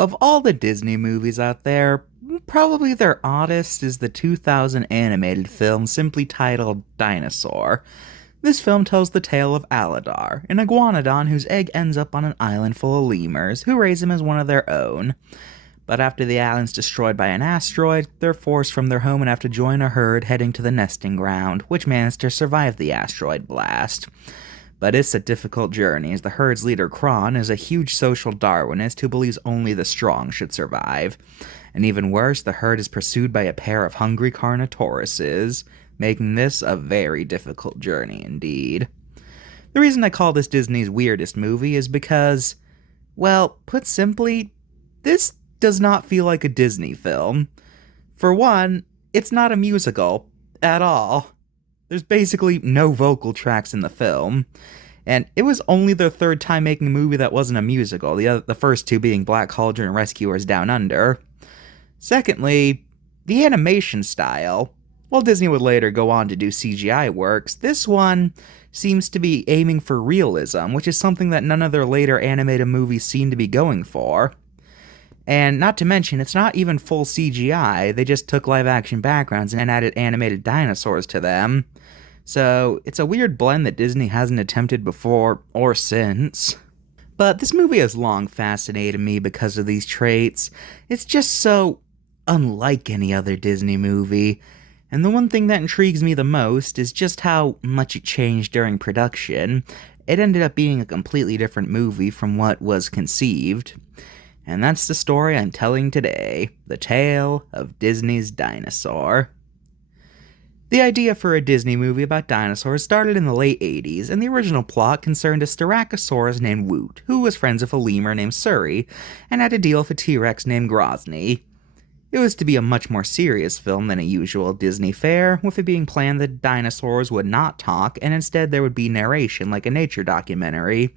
Of all the Disney movies out there, probably their oddest is the 2000 animated film simply titled Dinosaur. This film tells the tale of Aladar, an iguanodon whose egg ends up on an island full of lemurs, who raise him as one of their own. But after the island's destroyed by an asteroid, they're forced from their home and have to join a herd heading to the nesting ground, which managed to survive the asteroid blast. But it's a difficult journey, as the herd's leader, Kron, is a huge social Darwinist who believes only the strong should survive. And even worse, the herd is pursued by a pair of hungry Carnotauruses, making this a very difficult journey indeed. The reason I call this Disney's weirdest movie is because, well, put simply, this does not feel like a Disney film. For one, it's not a musical at all. There's basically no vocal tracks in the film, and it was only their third time making a movie that wasn't a musical, the first two being Black Cauldron and Rescuers Down Under. Secondly, the animation style. While Disney would later go on to do CGI works, this one seems to be aiming for realism, which is something that none of their later animated movies seem to be going for. And not to mention, it's not even full CGI, they just took live-action backgrounds and added animated dinosaurs to them. So, it's a weird blend that Disney hasn't attempted before or since. But this movie has long fascinated me because of these traits. It's just so unlike any other Disney movie. And the one thing that intrigues me the most is just how much it changed during production. It ended up being a completely different movie from what was conceived. And that's the story I'm telling today, the tale of Disney's Dinosaur. The idea for a Disney movie about dinosaurs started in the late 80s, and the original plot concerned a Styracosaurus named Woot, who was friends with a lemur named Suri, and had a deal with a T-Rex named Grozny. It was to be a much more serious film than a usual Disney fare, with it being planned that dinosaurs would not talk, and instead there would be narration like a nature documentary.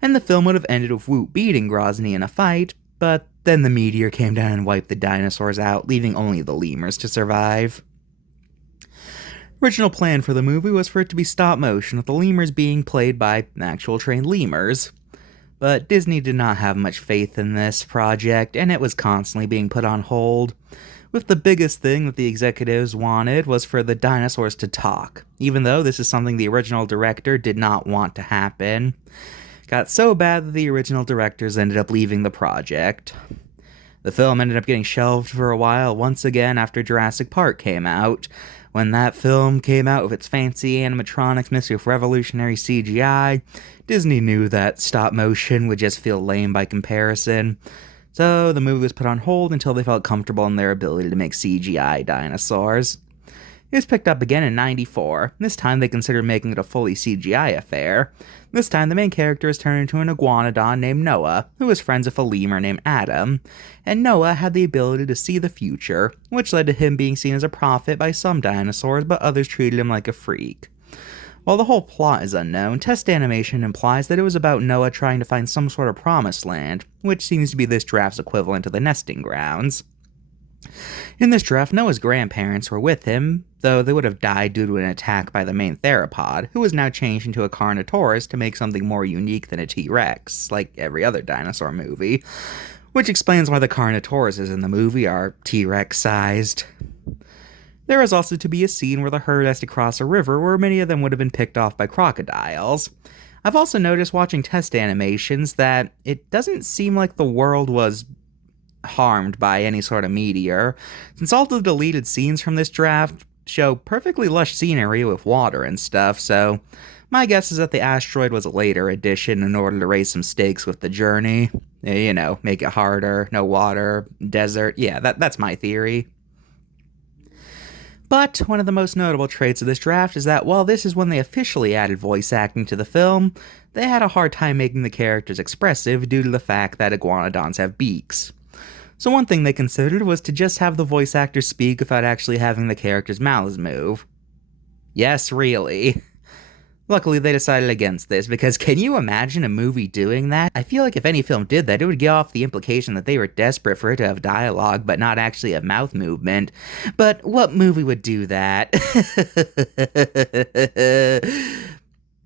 And the film would have ended with Woot beating Grozny in a fight, but then the meteor came down and wiped the dinosaurs out, leaving only the lemurs to survive. Original plan for the movie was for it to be stop motion, with the lemurs being played by actual trained lemurs. But Disney did not have much faith in this project, and it was constantly being put on hold. With the biggest thing that the executives wanted was for the dinosaurs to talk, even though this is something the original director did not want to happen. Got so bad that the original directors ended up leaving the project. The film ended up getting shelved for a while once again after Jurassic Park came out. When that film came out with its fancy animatronics mixed with revolutionary CGI, Disney knew that stop motion would just feel lame by comparison. So the movie was put on hold until they felt comfortable in their ability to make CGI dinosaurs. It was picked up again in '94. This time they considered making it a fully CGI affair. This time the main character is turned into an iguanodon named Noah, who was friends with a lemur named Adam, and Noah had the ability to see the future, which led to him being seen as a prophet by some dinosaurs, but others treated him like a freak. While the whole plot is unknown, test animation implies that it was about Noah trying to find some sort of promised land, which seems to be this draft's equivalent to the nesting grounds. In this draft, Noah's grandparents were with him, though they would have died due to an attack by the main theropod, who was now changed into a Carnotaurus to make something more unique than a T-Rex, like every other dinosaur movie, which explains why the Carnotauruses in the movie are T-Rex sized. There is also to be a scene where the herd has to cross a river where many of them would have been picked off by crocodiles. I've also noticed watching test animations that it doesn't seem like the world was harmed by any sort of meteor, since all the deleted scenes from this draft show perfectly lush scenery with water and stuff, so my guess is that the asteroid was a later addition in order to raise some stakes with the journey. You know, make it harder, no water, desert, yeah, that's my theory. But one of the most notable traits of this draft is that while this is when they officially added voice acting to the film, they had a hard time making the characters expressive due to the fact that iguanodons have beaks. So one thing they considered was to just have the voice actors speak without actually having the characters' mouths move. Yes, really. Luckily, they decided against this, because can you imagine a movie doing that? I feel like if any film did that, it would give off the implication that they were desperate for it to have dialogue, but not actually have mouth movement. But what movie would do that?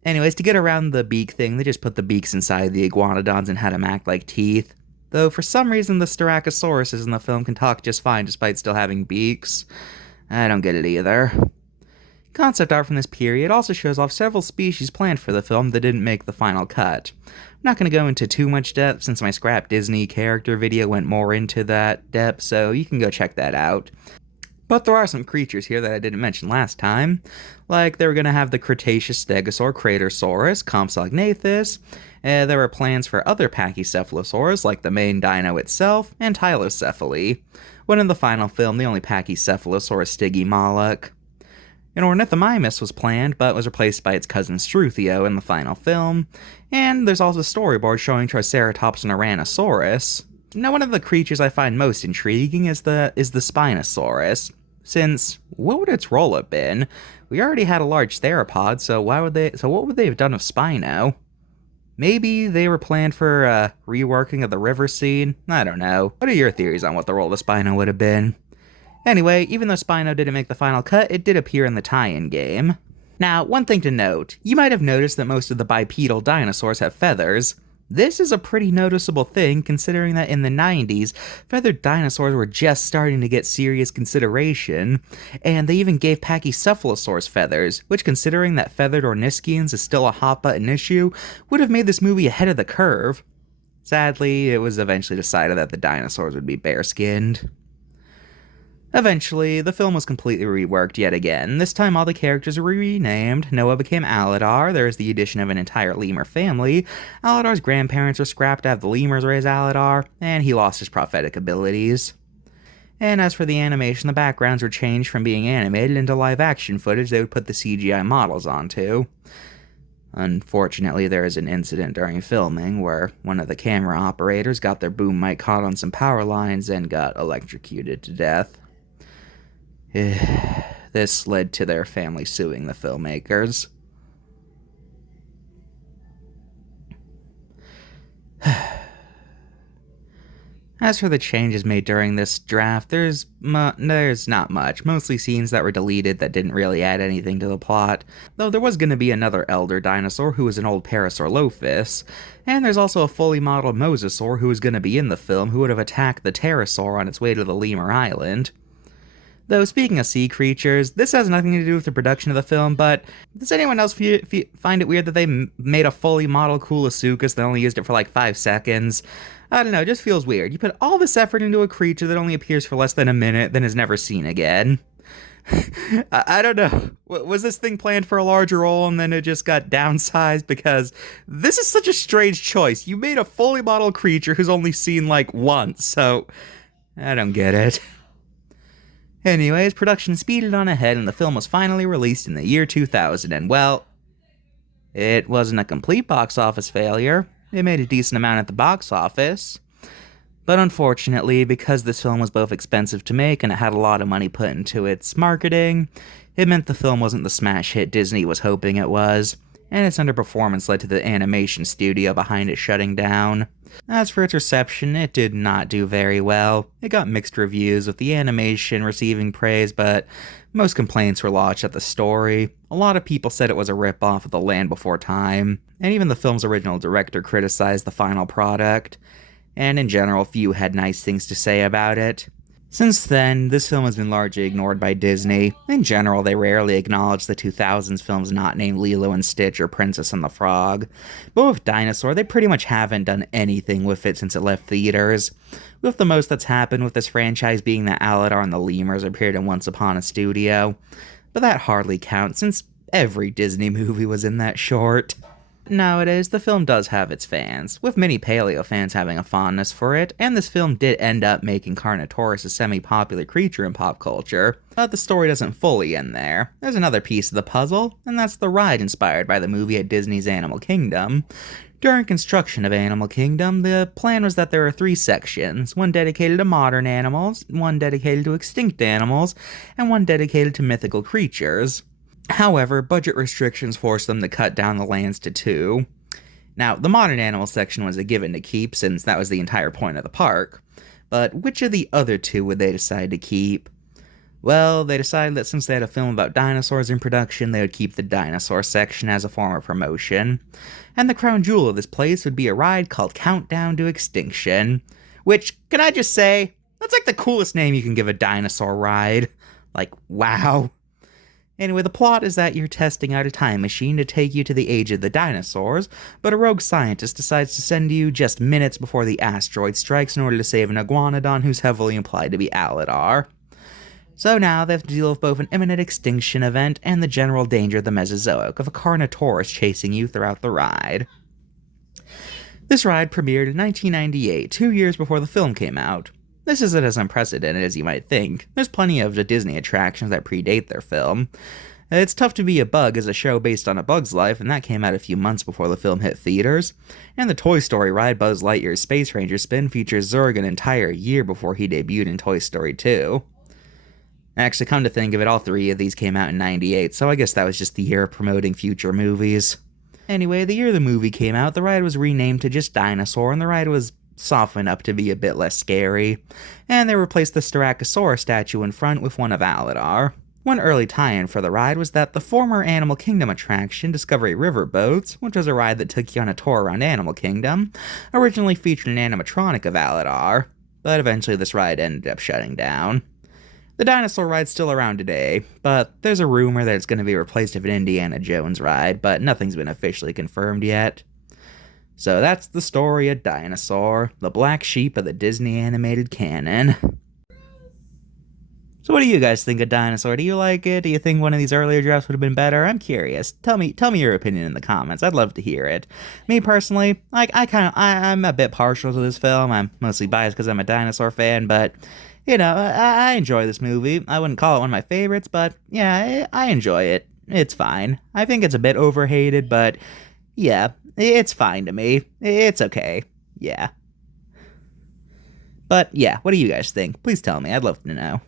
Anyways, to get around the beak thing, they just put the beaks inside the iguanodons and had them act like teeth. though for some reason the Styracosaurus in the film can talk just fine despite still having beaks. I don't get it either. Concept art from this period also shows off several species planned for the film that didn't make the final cut. I'm not going to go into too much depth since my Scrap Disney character video went more into that depth, so you can go check that out. But there are some creatures here that I didn't mention last time, like they were going to have the Cretaceous Stegosaur Cratersaurus, Compsognathus. There were plans for other Pachycephalosaurs like the main dino itself, and Tylocephaly. When in the final film, the only Pachycephalosaur is Stygimoloch. An Ornithomimus was planned, but was replaced by its cousin Struthio in the final film, and there's also a storyboard showing Triceratops and Tyrannosaurus. Now, one of the creatures I find most intriguing is the Spinosaurus, since what would its role have been? We already had a large theropod, so what would they have done with Spino? Maybe they were planned for a reworking of the river scene? I don't know. What are your theories on what the role of Spino would have been? Anyway, even though Spino didn't make the final cut, it did appear in the tie-in game. Now, one thing to note, you might have noticed that most of the bipedal dinosaurs have feathers. This is a pretty noticeable thing considering that in the 90s, feathered dinosaurs were just starting to get serious consideration, and they even gave Pachycephalosaurs feathers, which considering that feathered Orniscians is still a hot-button issue, would have made this movie ahead of the curve. Sadly, it was eventually decided that the dinosaurs would be bare-skinned. Eventually, the film was completely reworked yet again. This time all the characters were renamed. Noah became Aladar, there was the addition of an entire lemur family, Aladar's grandparents were scrapped to have the lemurs raise Aladar, and he lost his prophetic abilities. And as for the animation, the backgrounds were changed from being animated into live-action footage they would put the CGI models onto. Unfortunately, there is an incident during filming where one of the camera operators got their boom mic caught on some power lines and got electrocuted to death. This led to their family suing the filmmakers. As for the changes made during this draft, there's not much, mostly scenes that were deleted that didn't really add anything to the plot, though there was going to be another elder dinosaur who was an old Parasaurolophus, and there's also a fully modeled Mosasaur who was going to be in the film who would have attacked the pterosaur on its way to the Lemur Island. Though, speaking of sea creatures, this has nothing to do with the production of the film, but does anyone else find it weird that they made a fully modeled Coolosuchus that only used it for like 5 seconds? I don't know, it just feels weird. You put all this effort into a creature that only appears for less than a minute, then is never seen again. I don't know. Was this thing planned for a larger role and then it just got downsized? Because this is such a strange choice. You made a fully modeled creature who's only seen like once, so I don't get it. Anyways, production speeded on ahead and the film was finally released in the year 2000, and well, it wasn't a complete box office failure. It made a decent amount at the box office. But unfortunately, because this film was both expensive to make and it had a lot of money put into its marketing, it meant the film wasn't the smash hit Disney was hoping it was, and its underperformance led to the animation studio behind it shutting down. As for its reception, it did not do very well. It got mixed reviews, with the animation receiving praise, but most complaints were lodged at the story. A lot of people said it was a rip-off of The Land Before Time, and even the film's original director criticized the final product, and in general, few had nice things to say about it. Since then, this film has been largely ignored by Disney. In general, they rarely acknowledge the 2000s films not named Lilo and Stitch or Princess and the Frog. But with Dinosaur, they pretty much haven't done anything with it since it left theaters, with the most that's happened with this franchise being that Aladar and the Lemurs appeared in Once Upon a Studio. But that hardly counts, since every Disney movie was in that short. Nowadays, the film does have its fans, with many paleo fans having a fondness for it, and this film did end up making Carnotaurus a semi-popular creature in pop culture, but the story doesn't fully end there. There's another piece of the puzzle, and that's the ride inspired by the movie at Disney's Animal Kingdom. During construction of Animal Kingdom, the plan was that there are 3 sections, one dedicated to modern animals, one dedicated to extinct animals, and one dedicated to mythical creatures. However, budget restrictions forced them to cut down the lands to 2. Now, the modern animal section was a given to keep since that was the entire point of the park, but which of the other 2 would they decide to keep? Well, they decided that since they had a film about dinosaurs in production, they would keep the dinosaur section as a form of promotion, and the crown jewel of this place would be a ride called Countdown to Extinction. Which, can I just say, that's like the coolest name you can give a dinosaur ride. Like, wow. Anyway, the plot is that you're testing out a time machine to take you to the age of the dinosaurs, but a rogue scientist decides to send you just minutes before the asteroid strikes in order to save an iguanodon who's heavily implied to be Aladar. So now they have to deal with both an imminent extinction event and the general danger of the Mesozoic, of a Carnotaurus chasing you throughout the ride. This ride premiered in 1998, 2 years before the film came out. This isn't as unprecedented as you might think. There's plenty of the Disney attractions that predate their film. It's Tough to Be a Bug is a show based on A Bug's Life, and that came out a few months before the film hit theaters. And the Toy Story ride Buzz Lightyear's Space Ranger spin features Zurg an entire year before he debuted in Toy Story 2. Actually, come to think of it, all three of these came out in 98, so I guess that was just the year of promoting future movies. Anyway, the year the movie came out, the ride was renamed to just Dinosaur, and the ride was softened up to be a bit less scary, and they replaced the Styracosaurus statue in front with one of Aladar. One early tie-in for the ride was that the former Animal Kingdom attraction, Discovery Riverboats, which was a ride that took you on a tour around Animal Kingdom, originally featured an animatronic of Aladar, but eventually this ride ended up shutting down. The dinosaur ride's still around today, but there's a rumor that it's going to be replaced with an Indiana Jones ride, but nothing's been officially confirmed yet. So that's the story of Dinosaur, the black sheep of the Disney animated canon. So what do you guys think of Dinosaur? Do you like it? Do you think one of these earlier drafts would have been better? I'm curious. Tell me your opinion in the comments. I'd love to hear it. Me personally, I'm a bit partial to this film. I'm mostly biased because I'm a dinosaur fan, but you know, I enjoy this movie. I wouldn't call it one of my favorites, but yeah, I enjoy it. It's fine. I think it's a bit overhated, but yeah, it's fine to me. It's okay. Yeah. But yeah, what do you guys think? Please tell me. I'd love to know.